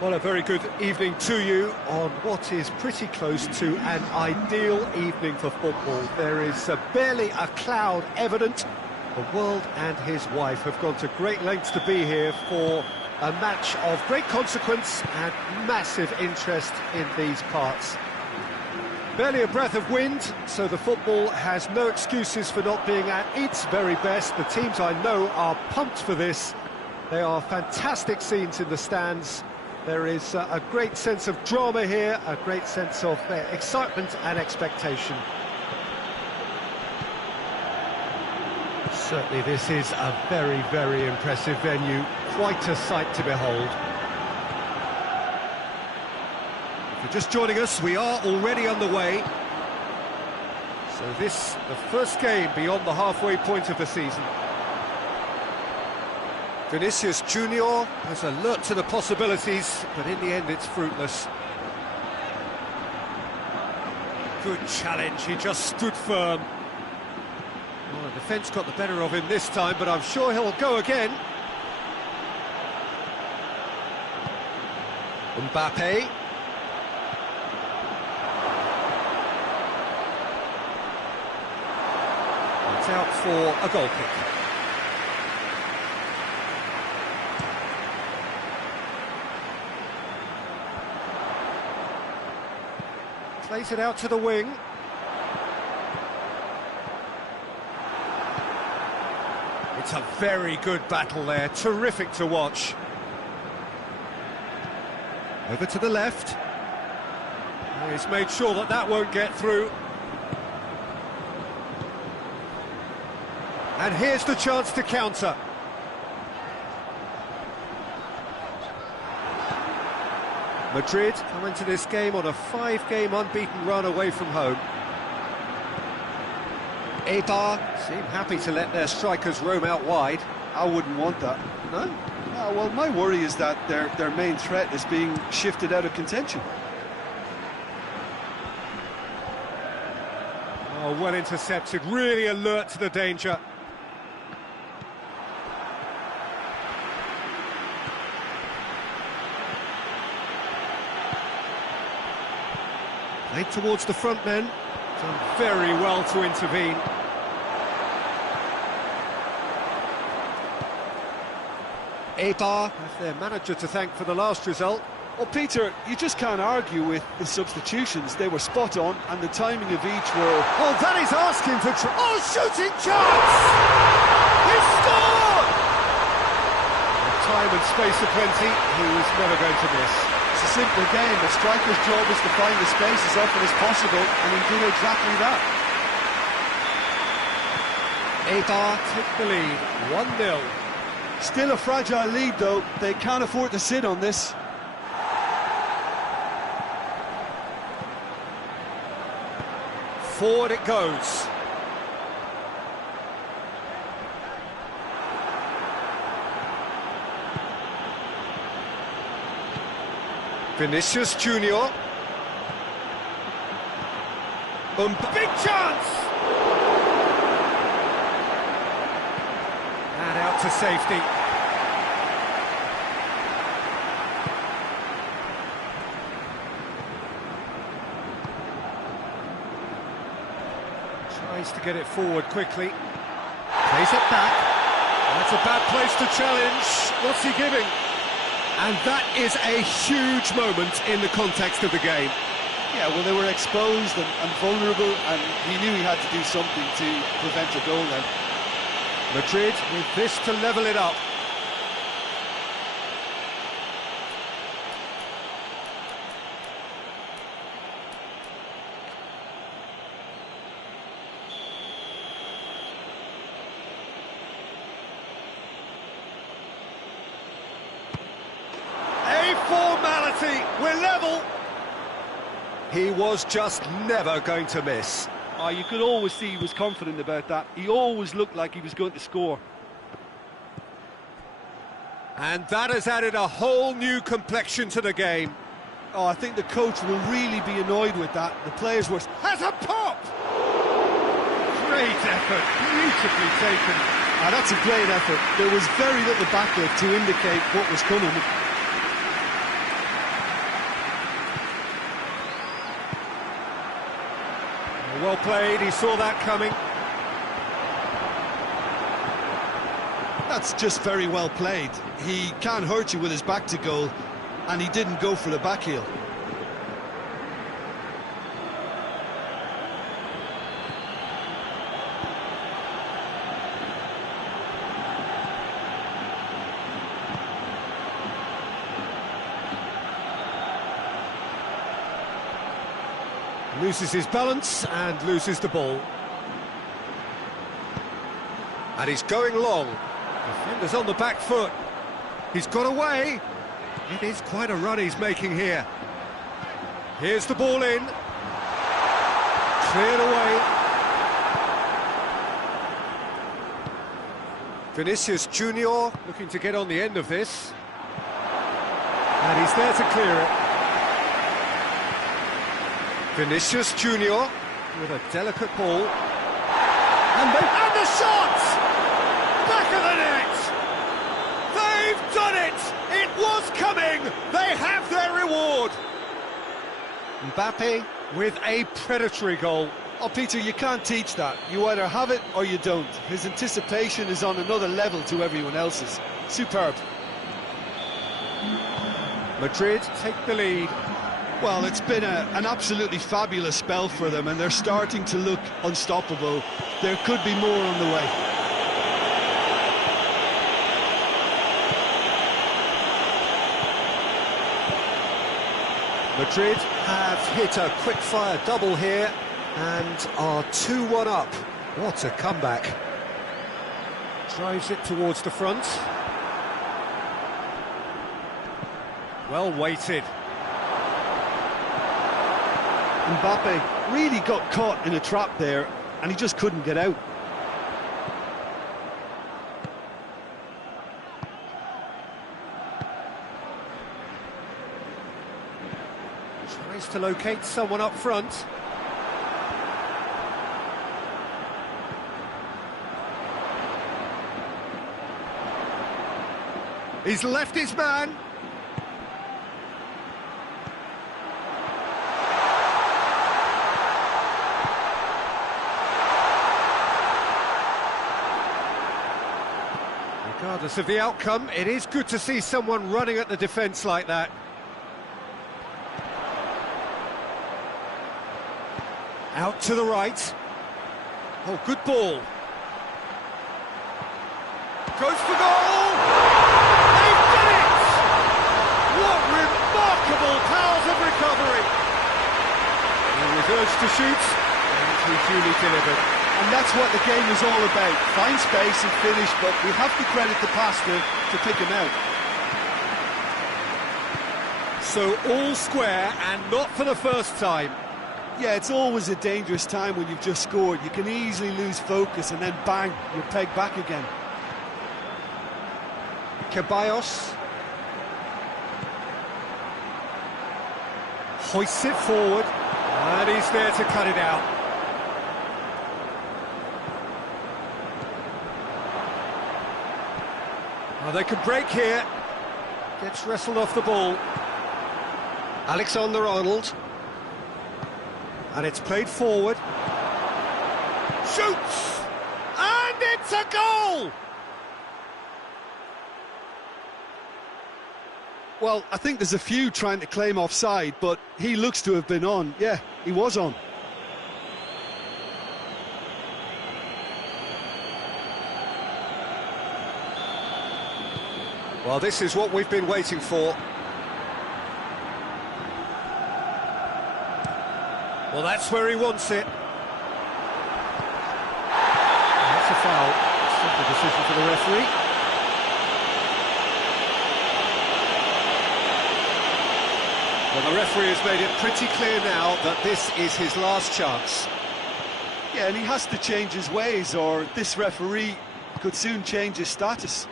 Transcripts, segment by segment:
Well, a very good evening to you on what is pretty close to an ideal evening for football. There is barely a cloud evident. The world and his wife have gone to great lengths to be here for a match of great consequence and massive interest in these parts. Barely a breath of wind, so the football has no excuses for not being at its very best. The teams I know are pumped for this. They are fantastic scenes in the stands. There is a great sense of drama here, a great sense of excitement and expectation. Certainly this is a very, very impressive venue, quite a sight to behold. If you're just joining us, we are already underway. So this, the first game beyond the halfway point of the season. Vinicius Junior has alert to the possibilities, but in the end it's fruitless. Good challenge, he just stood firm. Well, the defence got the better of him this time, but I'm sure he'll go again. Mbappe. It's out for a goal kick. Plays it out to the wing. It's a very good battle there, terrific to watch. Over to the left. Oh, he's made sure that that won't get through. And here's the chance to counter. Madrid come into this game on a 5-game unbeaten run away from home. Eibar seem happy to let their strikers roam out wide. I wouldn't want that. No? No, well, my worry is that their main threat is being shifted out of contention. Oh, well intercepted, really alert to the danger. Played towards the front men, done very well to intervene. Eibar have their manager to thank for the last result. Well, Peter, you just can't argue with the substitutions. They were spot on, and the timing of each were... Oh, that is asking for... Oh, shooting chance! He scored! With time and space aplenty, he was never going to miss. It's a simple game. A striker's job is to find the space as often as possible, and he did exactly that. Eibar take the lead, 1-0. Still a fragile lead, though. They can't afford to sit on this. Forward it goes. Vinicius Junior. Big chance! And out to safety. Tries to get it forward quickly. Plays it back. That's a bad place to challenge. What's he giving? And that is a huge moment in the context of the game. Yeah, well, they were exposed and vulnerable, and he knew he had to do something to prevent a goal then. Madrid with this to level it up. A formality, we're level. He was just never going to miss. Oh, you could always see he was confident about that. He always looked like he was going to score. And that has added a whole new complexion to the game. Oh, I think the coach will really be annoyed with that. The players were... Has a pop! Great effort, beautifully taken. Ah, that's a great effort. There was very little backup to indicate what was coming. Well played, he saw that coming. That's just very well played. He can't hurt you with his back to goal, and he didn't go for the back heel. Loses his balance and loses the ball. And he's going long. Defender's on the back foot. He's got away. It is quite a run he's making here. Here's the ball in. Cleared away. Vinicius Junior looking to get on the end of this. And he's there to clear it. Vinicius Junior with a delicate ball. And the shot! Back of the net! They've done it! It was coming! They have their reward! Mbappe with a predatory goal. Oh, Peter, you can't teach that. You either have it or you don't. His anticipation is on another level to everyone else's. Superb. Madrid take the lead. Well, it's been an absolutely fabulous spell for them, and they're starting to look unstoppable. There could be more on the way. Madrid have hit a quick-fire double here and are 2-1 up. What a comeback. Drives it towards the front. Well weighted. Mbappe really got caught in a trap there, and he just couldn't get out. Tries to locate someone up front. He's left his man. Regardless of the outcome, it is good to see someone running at the defence like that. Out to the right. Oh, good ball. Goes for goal! They've done it! What remarkable powers of recovery! He was urged to shoot, and he duly delivered. And that's what the game is all about. Find space and finish, but we have to credit the passer to pick him out. So all square, and not for the first time. Yeah, it's always a dangerous time when you've just scored. You can easily lose focus and then bang, you're pegged back again. Ceballos hoists it forward, and he's there to cut it out. Well, they could break here. Gets wrestled off the ball. Alexander-Arnold. And it's played forward. Shoots! And it's a goal! Well, I think there's a few trying to claim offside, but he looks to have been on. Yeah, he was on. Well, this is what we've been waiting for. Well, that's where he wants it. That's a foul. Simple decision for the referee. Well, the referee has made it pretty clear now that this is his last chance. Yeah, and he has to change his ways, or this referee could soon change his status.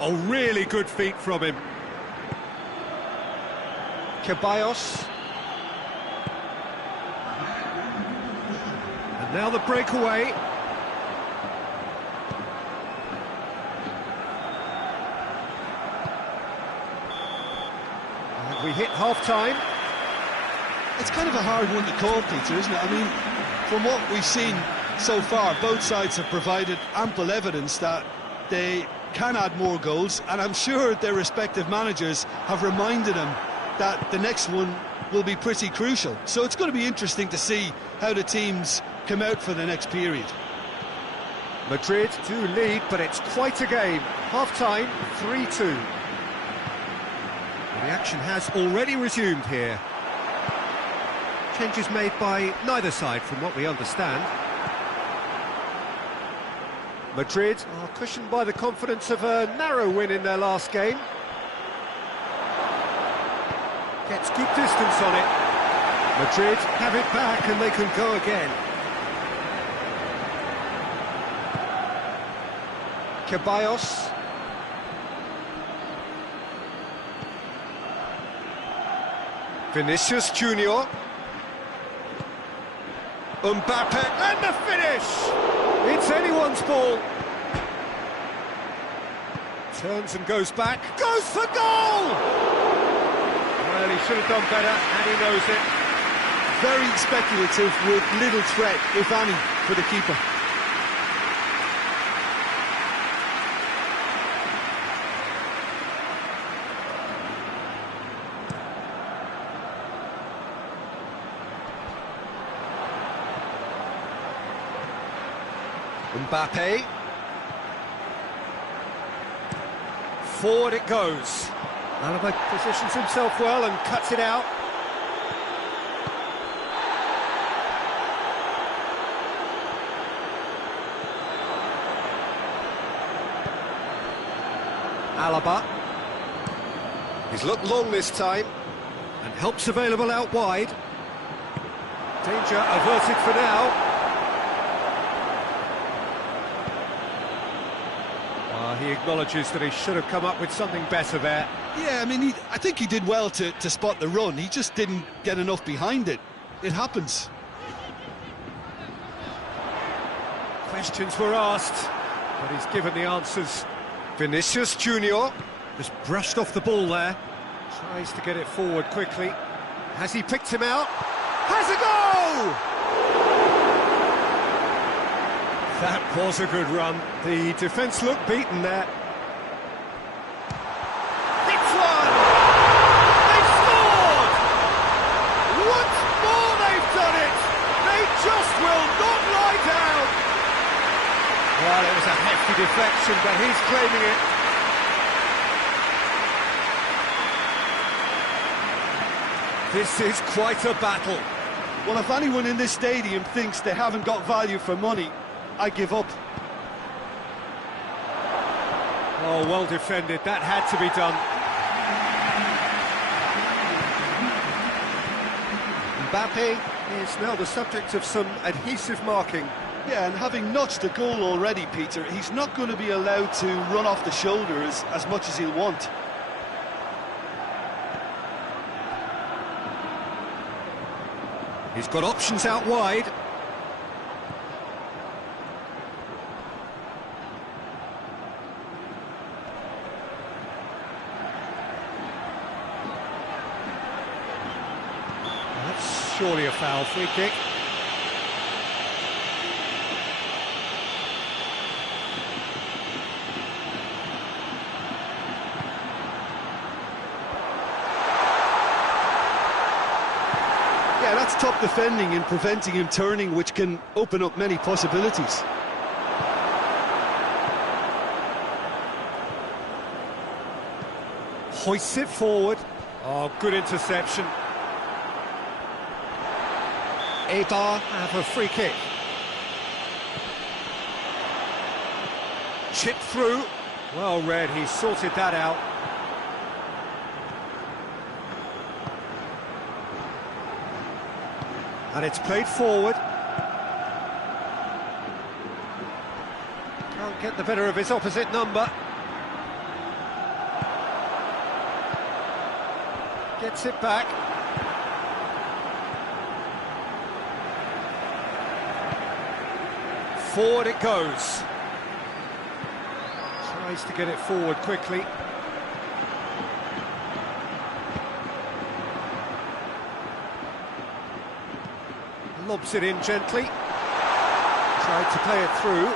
Oh, really good feet from him. Ceballos. And now the breakaway. And we hit half-time. It's kind of a hard one to call, Peter, isn't it? I mean, from what we've seen so far, both sides have provided ample evidence that they can add more goals, and I'm sure their respective managers have reminded them that the next one will be pretty crucial. So it's going to be interesting to see how the teams come out for the next period. Madrid do lead, but it's quite a game. Half-time, 3-2. The action has already resumed here. Changes made by neither side, from what we understand. Madrid are cushioned by the confidence of a narrow win in their last game. Gets good distance on it. Madrid have it back and they can go again. Ceballos. Vinicius Junior. Mbappe, and the finish! It's anyone's ball. Turns and goes back, goes for goal! Well, he should have done better, and he knows it. Very speculative with little threat, if any, for the keeper. Mbappe. Forward it goes. Alaba positions himself well and cuts it out. Alaba. He's looked long this time, and help's available out wide. Danger averted for now. He acknowledges that he should have come up with something better there. Yeah, I mean, I think he did well to spot the run. He just didn't get enough behind it. It happens. Questions were asked, but he's given the answers. Vinicius Junior has brushed off the ball there. Tries to get it forward quickly. Has he picked him out? Has a goal! That was a good run. The defence looked beaten there. It's one! They've scored! Once more they've done it! They just will not lie down! Well, it was a hefty deflection, but he's claiming it. This is quite a battle. Well, if anyone in this stadium thinks they haven't got value for money, I give up. Oh, well defended. That had to be done. Mbappe is now the subject of some adhesive marking. Yeah, and having notched a goal already, Peter, he's not going to be allowed to run off the shoulders as much as he'll want. He's got options out wide. Surely a foul. Free kick. Yeah, that's top defending and preventing him turning, which can open up many possibilities. Hoists it forward. Oh, good interception. Eibar have a free kick. Chipped through. Well read, he sorted that out. And it's played forward. Can't get the better of his opposite number. Gets it back. Forward it goes. Tries to get it forward quickly. lobs it in gently. Tried to play it through.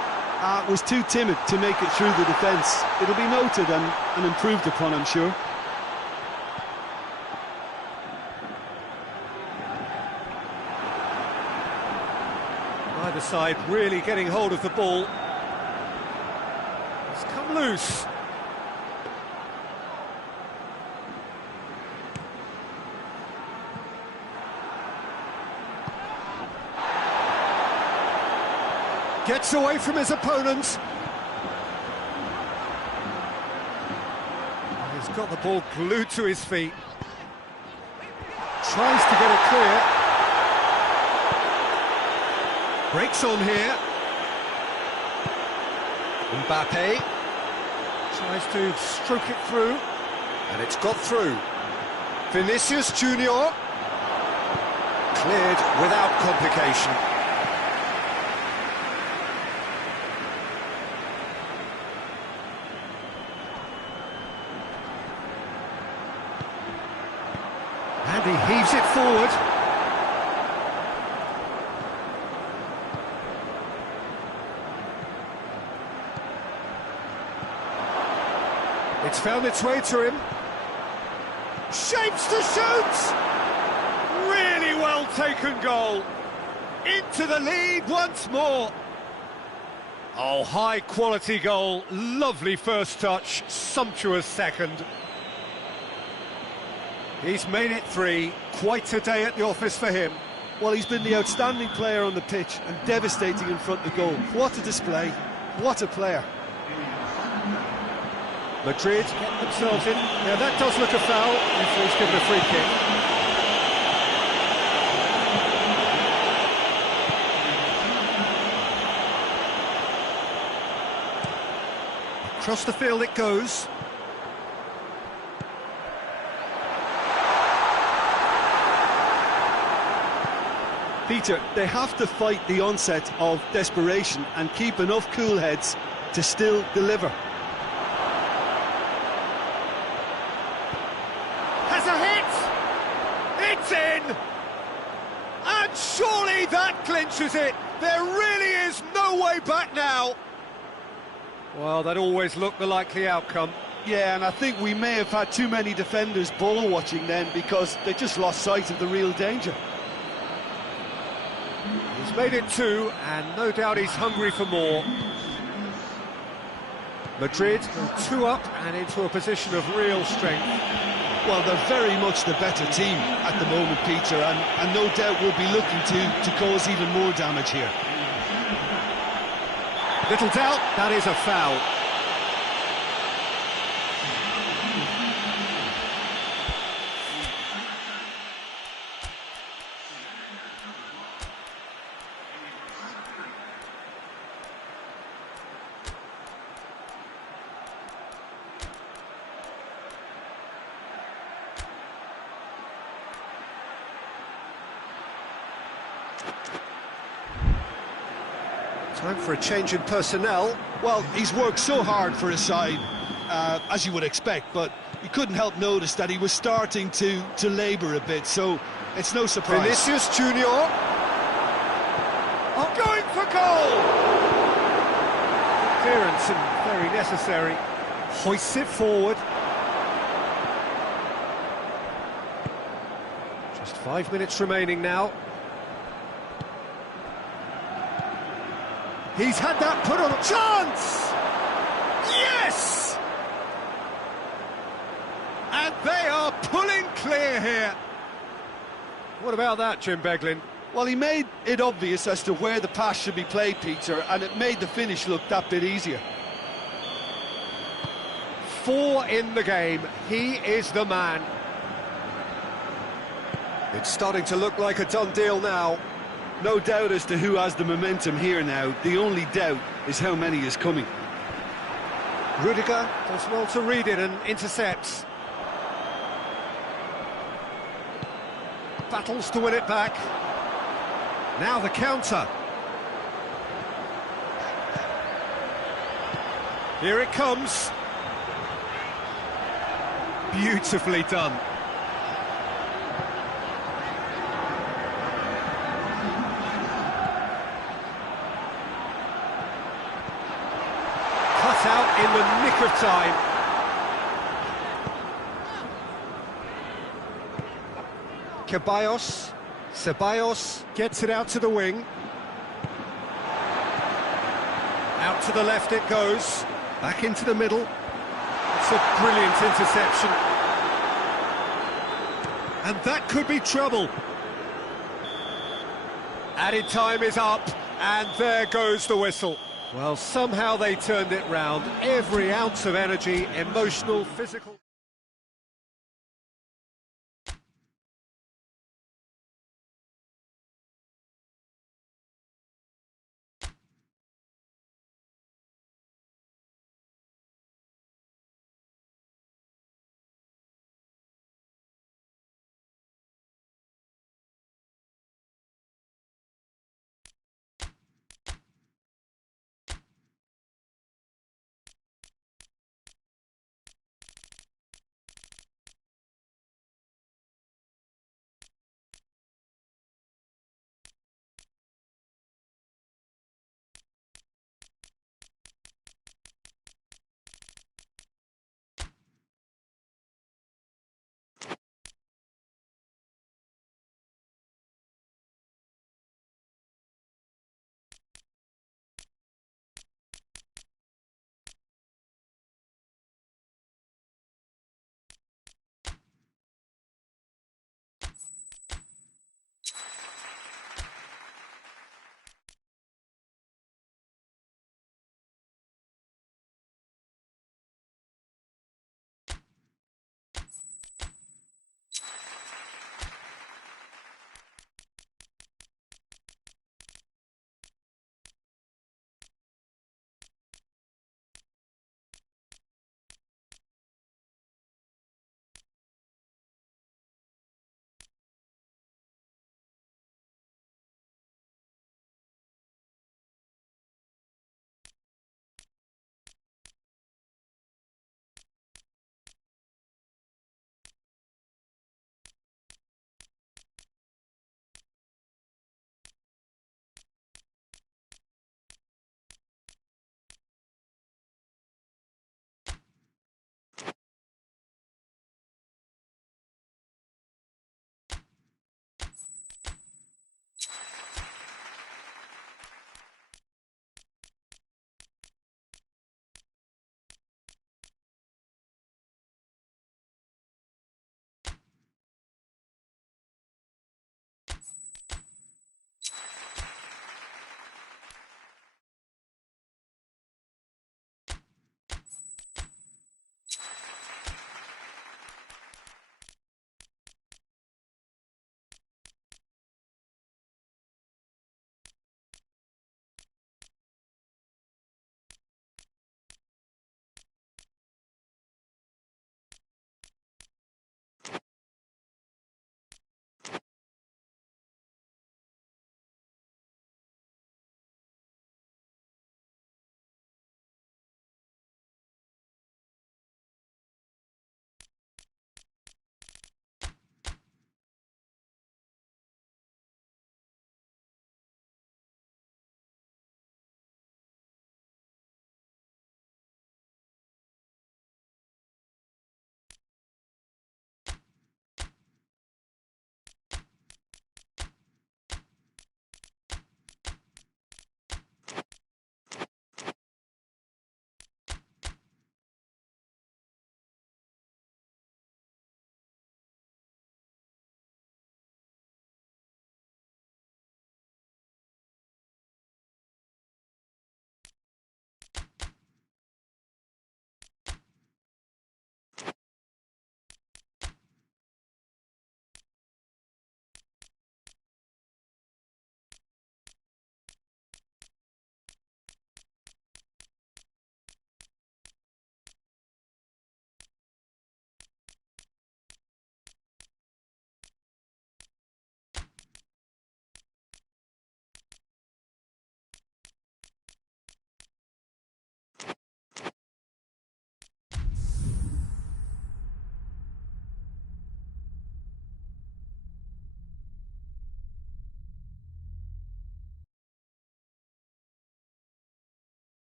Was too timid to make it through the defence. It'll be noted and improved upon, I'm sure. Either side really getting hold of the ball. It's come loose. Gets away from his opponent. He's got the ball glued to his feet. Tries to get it clear. Breaks on here. Mbappe tries to stroke it through, and it's got through. Vinicius Junior cleared without complication. And he heaves it forward. It's found its way to him. Shapes to shoot! Really well taken goal. Into the lead once more. Oh, high quality goal. Lovely first touch. Sumptuous second. He's made it 3. Quite a day at the office for him. Well, he's been the outstanding player on the pitch and devastating in front of goal. What a display. What a player. Madrid get themselves in. Now that does look a foul. Referee's given a free kick. Across the field it goes. Peter, they have to fight the onset of desperation and keep enough cool heads to still deliver. Has a hit! It's in! And surely that clinches it! There really is no way back now! Well, that always looked the likely outcome. Yeah, and I think we may have had too many defenders ball watching then because they just lost sight of the real danger. He's made it 2, and no doubt he's hungry for more. Madrid go 2 up and into a position of real strength. Well, they're very much the better team at the moment, Peter, and no doubt will be looking to cause even more damage here. Little doubt, that is a foul. Time for a change in personnel. Well, he's worked so hard for his side, as you would expect, but you couldn't help notice that he was starting to labour a bit, so it's no surprise. Vinicius Junior going for goal! Clearance and very necessary. Hoists it forward. Just 5 minutes remaining now. He's had that put on a chance! Yes! And they are pulling clear here. What about that, Jim Beglin? Well, he made it obvious as to where the pass should be played, Peter, and it made the finish look that bit easier. 4 in the game. He is the man. It's starting to look like a done deal now. No doubt as to who has the momentum here now. The only doubt is how many is coming. Rudiger does well to read it and intercepts. Battles to win it back. Now the counter. Here it comes. Beautifully done. Gets out in the nick of time. Ceballos gets it out to the wing. Out to the left it goes. Back into the middle. It's a brilliant interception. And that could be trouble. Added time is up, and there goes the whistle. Well, somehow they turned it round. Every ounce of energy, emotional, physical...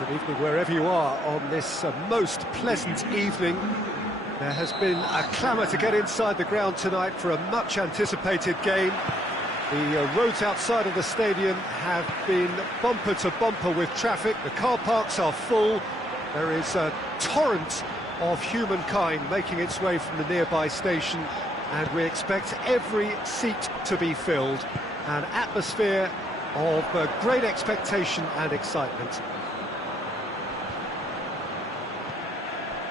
Good evening wherever you are on this most pleasant evening. There has been a clamour to get inside the ground tonight for a much-anticipated game. The roads outside of the stadium have been bumper to bumper with traffic. The car parks are full. There is a torrent of humankind making its way from the nearby station, and we expect every seat to be filled. An atmosphere of great expectation and excitement.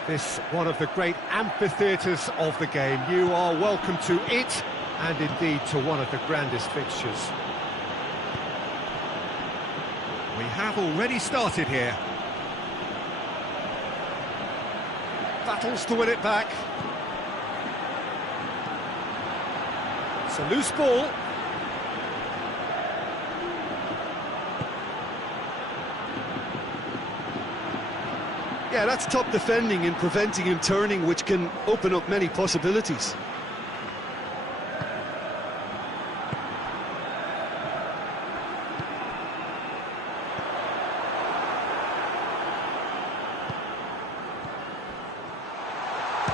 This one of the great amphitheatres of the game. You are welcome to it, and indeed to one of the grandest fixtures. We have already started here. Battles to win it back. It's a loose ball. Yeah, that's top defending and preventing him turning, which can open up many possibilities.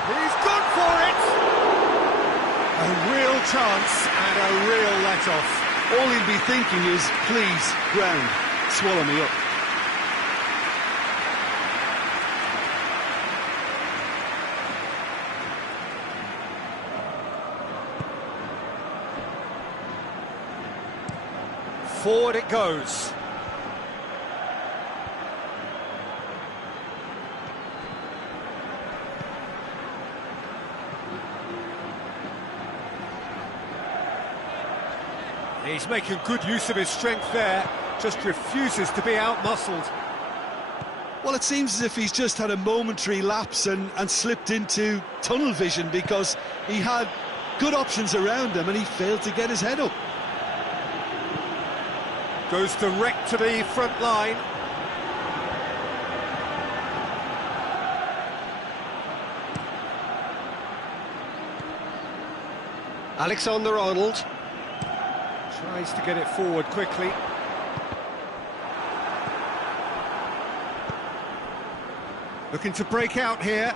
He's gone for it! A real chance and a real let-off. All he'll be thinking is, please, ground, swallow me up. Forward it goes. He's making good use of his strength there, just refuses to be out-muscled. Well, it seems as if he's just had a momentary lapse and slipped into tunnel vision, because he had good options around him and he failed to get his head up. Goes direct to the front line. Alexander-Arnold tries to get it forward quickly. Looking to break out here.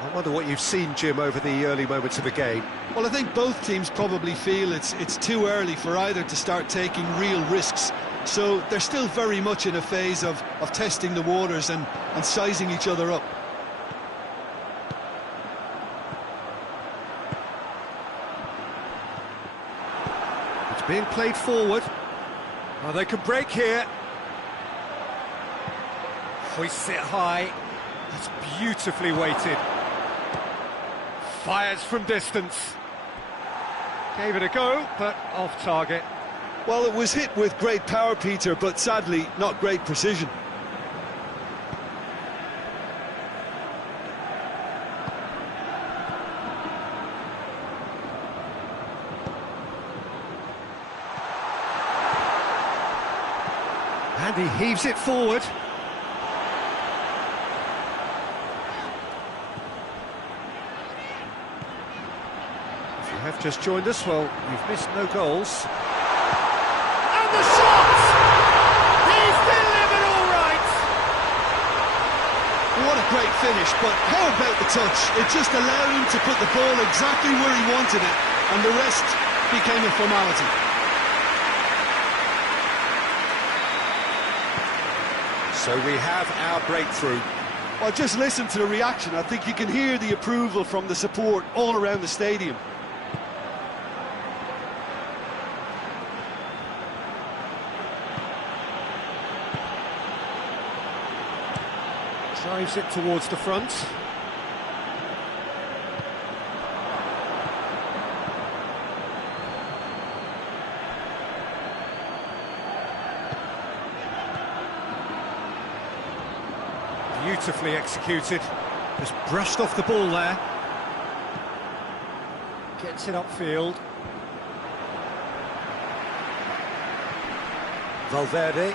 I wonder what you've seen, Jim, over the early moments of the game. Well, I think both teams probably feel it's too early for either to start taking real risks. So they're still very much in a phase of testing the waters and sizing each other up. It's being played forward. Oh, they can break here. Hoists it high. That's beautifully weighted. Fires from distance. Gave it a go, but off target. Well, it was hit with great power, Peter, but sadly not great precision. And he heaves it forward. Have just joined us, well, you've missed no goals. And the shot! He's delivered all right! What a great finish, but how about the touch? It just allowed him to put the ball exactly where he wanted it, and the rest became a formality. So we have our breakthrough. Well, just listen to the reaction. I think you can hear the approval from the support all around the stadium. Drives it towards the front. Beautifully executed. Just brushed off the ball there. Gets it upfield. Valverde.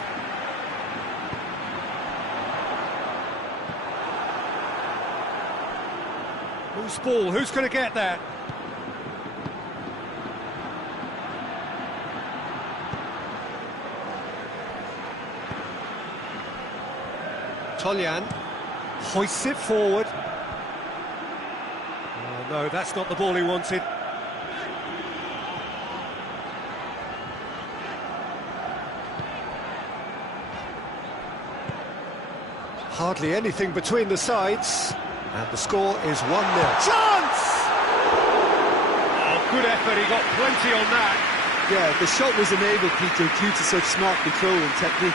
Loose ball, who's going to get that? Toljan hoists it forward. Oh, no, that's not the ball he wanted. Hardly anything between the sides, and the score is 1-0. Chance! Oh, good effort, he got plenty on that. Yeah, the shot was enabled, Peter, due to such smart control and technique.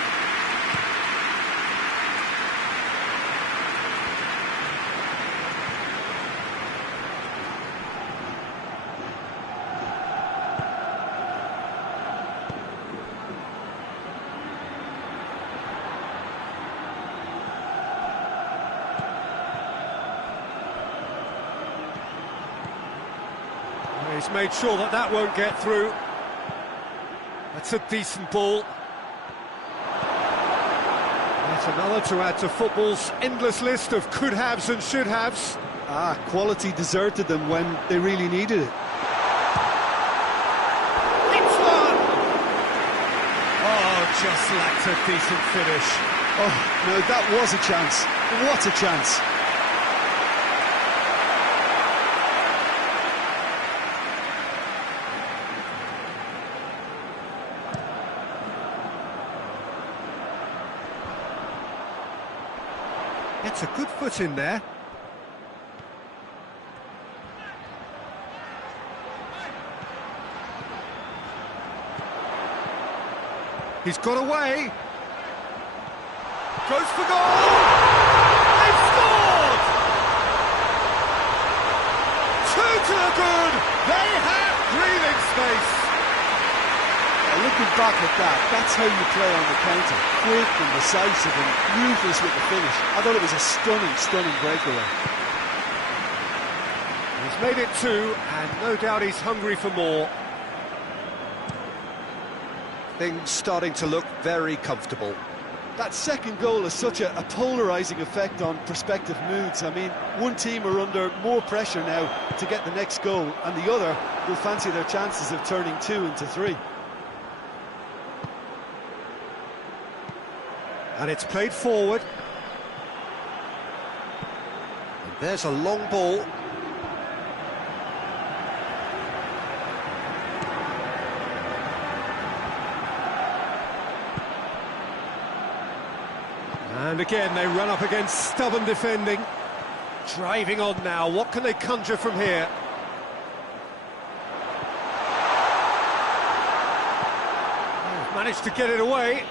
He's made sure that that won't get through. That's a decent ball. That's another to add to football's endless list of could-haves and should-haves. Quality deserted them when they really needed it. It's one! Oh, just lacked a decent finish. Oh, no, that was a chance. What a chance. Gets a good foot in there. He's got away. Goes for goal! They've scored! 2 to the good! They have breathing space! Looking back at that, that's how you play on the counter. Quick and decisive and ruthless with the finish. I thought it was a stunning, stunning breakaway. He's made it 2, and no doubt he's hungry for more. Things starting to look very comfortable. That second goal has such a polarising effect on prospective moods. I mean, one team are under more pressure now to get the next goal, and the other will fancy their chances of turning 2 into 3. And it's played forward. And there's a long ball. And again, they run up against stubborn defending. Driving on now, what can they conjure from here? They've managed to get it away.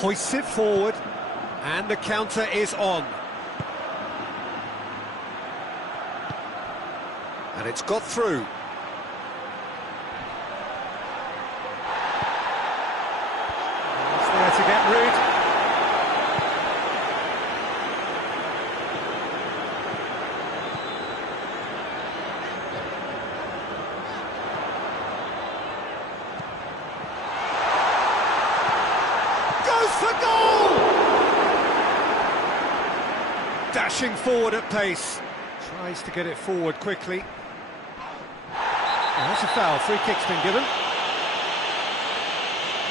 Hoists it forward, and the counter is on. And it's got through. It's there to get rid. For goal! Dashing forward at pace. Tries to get it forward quickly. Oh, that's a foul. Free kick's been given.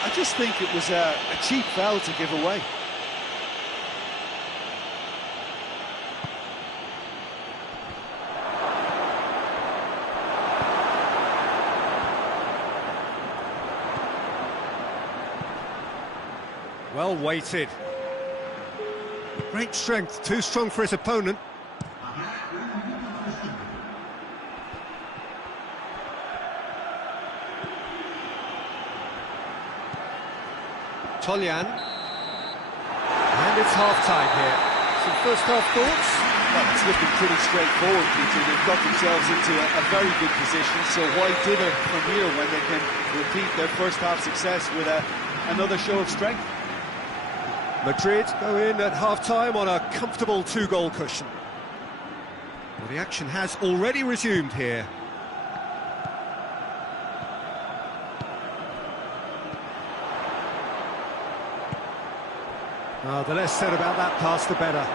I just think it was a cheap foul to give away. Well weighted. Great strength, too strong for his opponent. Toljan. And it's half-time here. Some first-half thoughts? Well, it's looking pretty straightforward, Peter. They've got themselves into a very good position, so why dither from here when they can repeat their first-half success with another show of strength? Madrid go in at half-time on a comfortable 2-goal cushion. Well, the action has already resumed here. The less said about that pass, the better.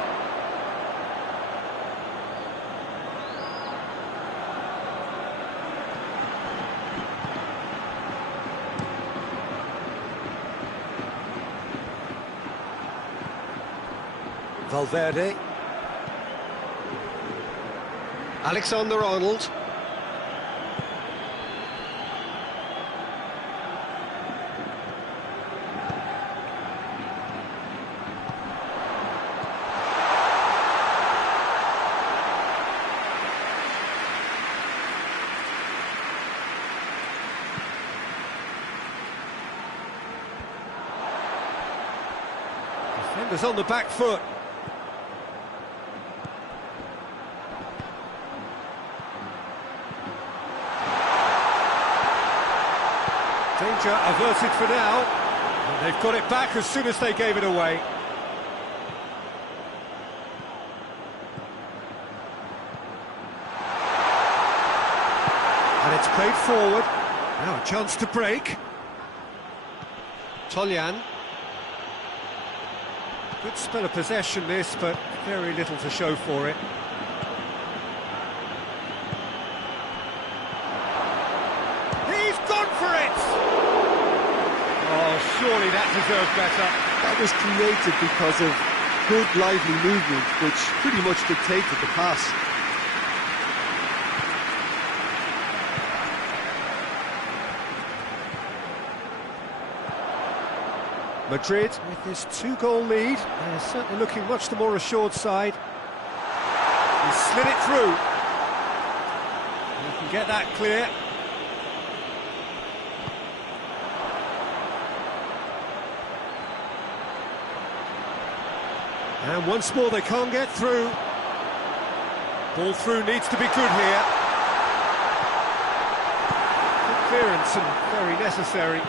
Valverde. Alexander-Arnold. Defenders on the back foot. Danger averted for now. And they've got it back as soon as they gave it away. And it's played forward. Now a chance to break. Toljan. Good spell of possession this, but very little to show for it. He's gone for it! Oh, surely that deserved better. That was created because of good, lively movement, which pretty much dictated the pass. Madrid, with this two-goal lead, they're certainly looking much the more assured side. He slid it through. You can get that clear. And once more they can't get through. Ball through needs to be good here. Good clearance and very necessary.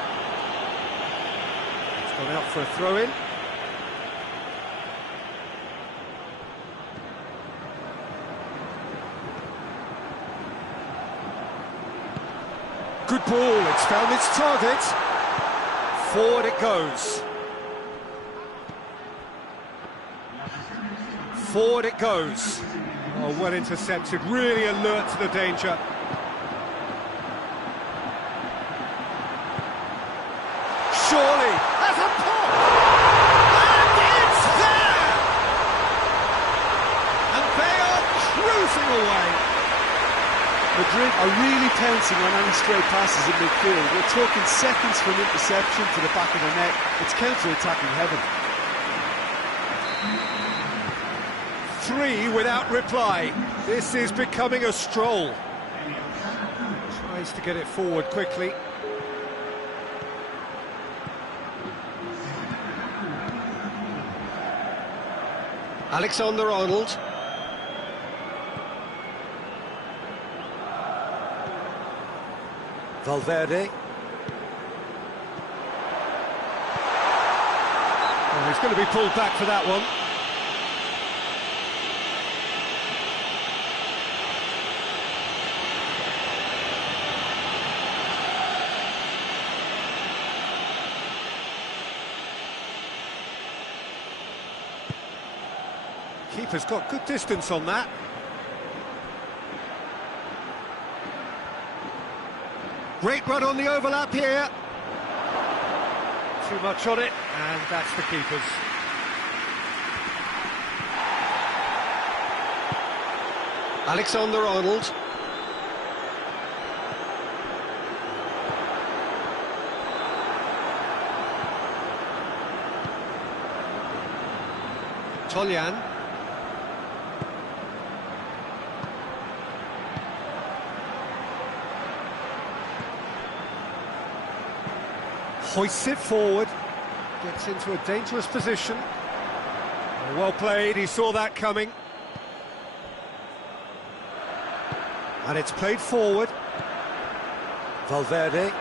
Gone out for a throw-in. Good ball, it's found its target. Forward it goes. Forward it goes. Oh, well intercepted, really alert to the danger. Surely, has a pop! And it's there! And they are cruising away. Madrid are really pouncing on any stray passes in midfield. We're talking seconds from interception to the back of the net. It's counter-attacking heaven. 3 without reply. This is becoming a stroll. Tries to get it forward quickly. Alexander-Arnold. Valverde. Oh, he's going to be pulled back for that one. Keeper's got good distance on that. Great run on the overlap here. Too much on it, and that's the keeper's. Alexander-Arnold. Toljan. Hoists it forward, gets into a dangerous position. Well played, he saw that coming. And it's played forward. Valverde. He's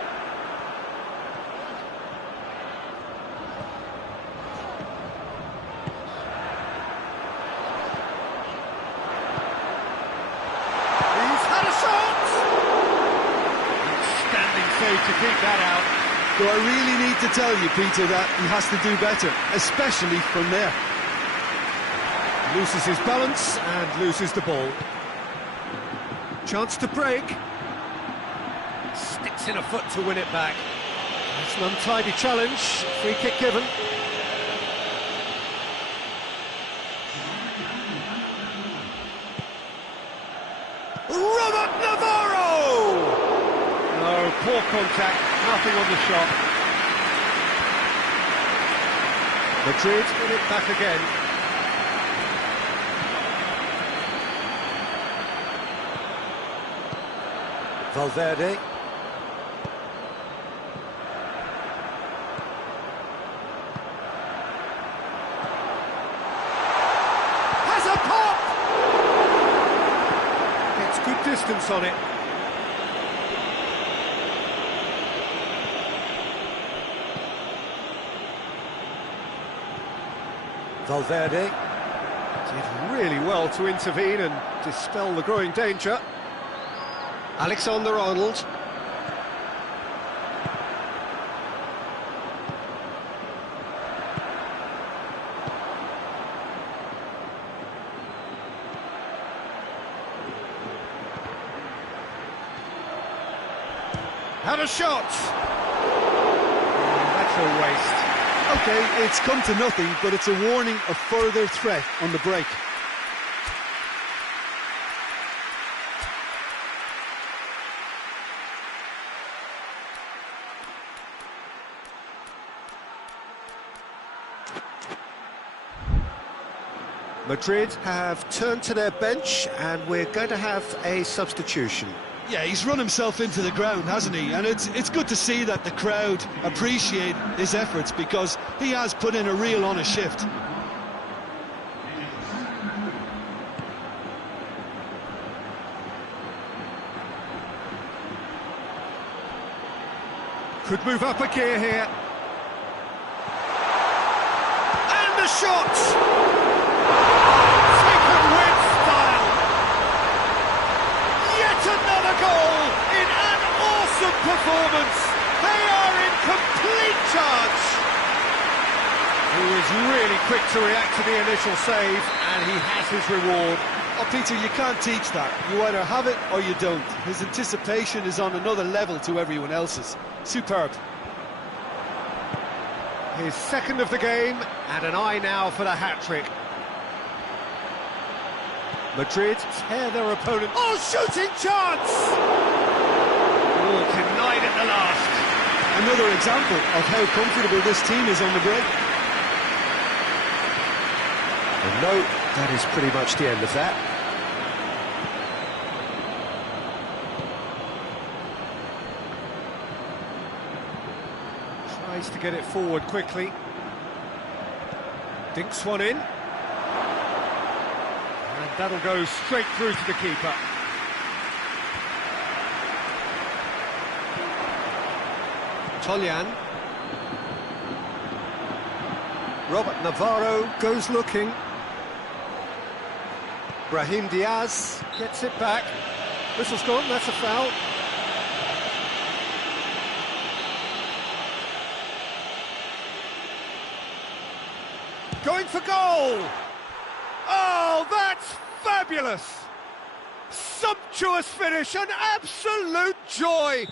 had a shot! Outstanding save to keep that out. Do I really need to tell you, Peter, that he has to do better, especially from there? Loses his balance and loses the ball. Chance to break. Sticks in a foot to win it back. It's an untidy challenge. Free kick given. Navarro! No, poor contact, nothing on the shot. Madrid get it back again. Valverde. Has a pop! Gets good distance on it. Valverde did really well to intervene and dispel the growing danger. Alexander-Arnold. Had a shot! That's a waste. OK, it's come to nothing, but it's a warning of further threat on the break. Madrid have turned to their bench and we're going to have a substitution. Yeah, he's run himself into the ground, hasn't he? And it's good to see that the crowd appreciate his efforts because he has put in a real honest shift. Could move up a gear here. And the shot! Taken with style! Yet another goal in an awesome performance! They are in complete charge! He was really quick to react to the initial save, and he has his reward. Oh, Peter, you can't teach that. You either have it or you don't. His anticipation is on another level to everyone else's. Superb. His second of the game, and an eye now for the hat-trick. Madrid tear their opponent. Oh, shooting chance! Oh, denied at the last. Another example of how comfortable this team is on the break. And no, that is pretty much the end of that. Tries to get it forward quickly. Dinks one in. And that'll go straight through to the keeper. Tolyan. Robert Navarro goes looking. Brahim Diaz gets it back. Whistle's gone, that's a foul. Going for goal! Oh, that's fabulous! Sumptuous finish, an absolute joy!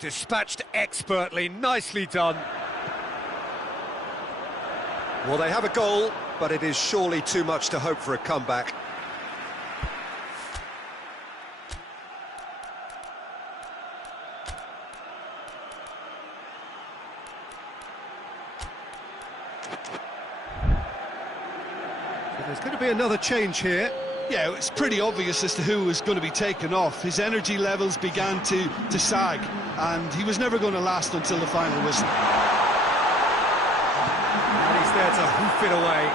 Dispatched expertly, nicely done. Well, they have a goal, but it is surely too much to hope for a comeback. So there's going to be another change here. Yeah, it's pretty obvious as to who was going to be taken off. His energy levels began to sag, and he was never going to last until the final whistle. And he's there to hoof it away.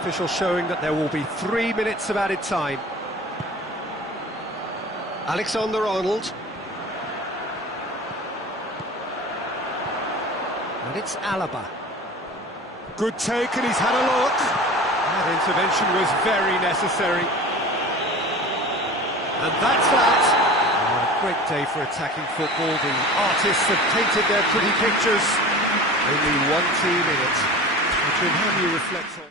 Official showing that there will be 3 minutes of added time. Alexander-Arnold. And it's Alaba. Good take, and he's had a look. That intervention was very necessary. And that's that. Oh, a great day for attacking football. The artists have painted their pretty pictures. Only one team in it. Adrian, how do you reflect on...